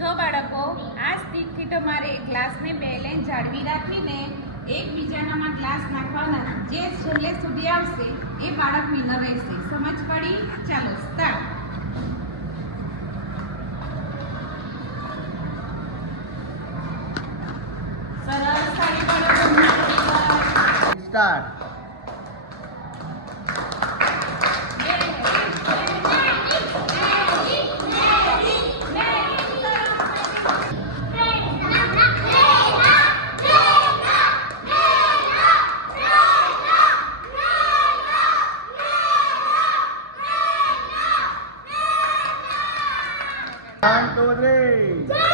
જો બાળકો, આ સ્ટીકથી તમારે ગ્લાસને બેલેન્સ જાળવી રાખીને એકબીજાનામાં ગ્લાસ નાખવાના. જે છેલ્લે સુધી આવશે એ બાળક વિનર રહેશે. સમજ પડી? ચાલો સ્ટાર્ટ. સરસ, તાળી પાડો. સ્ટાર્ટ. One, two, three.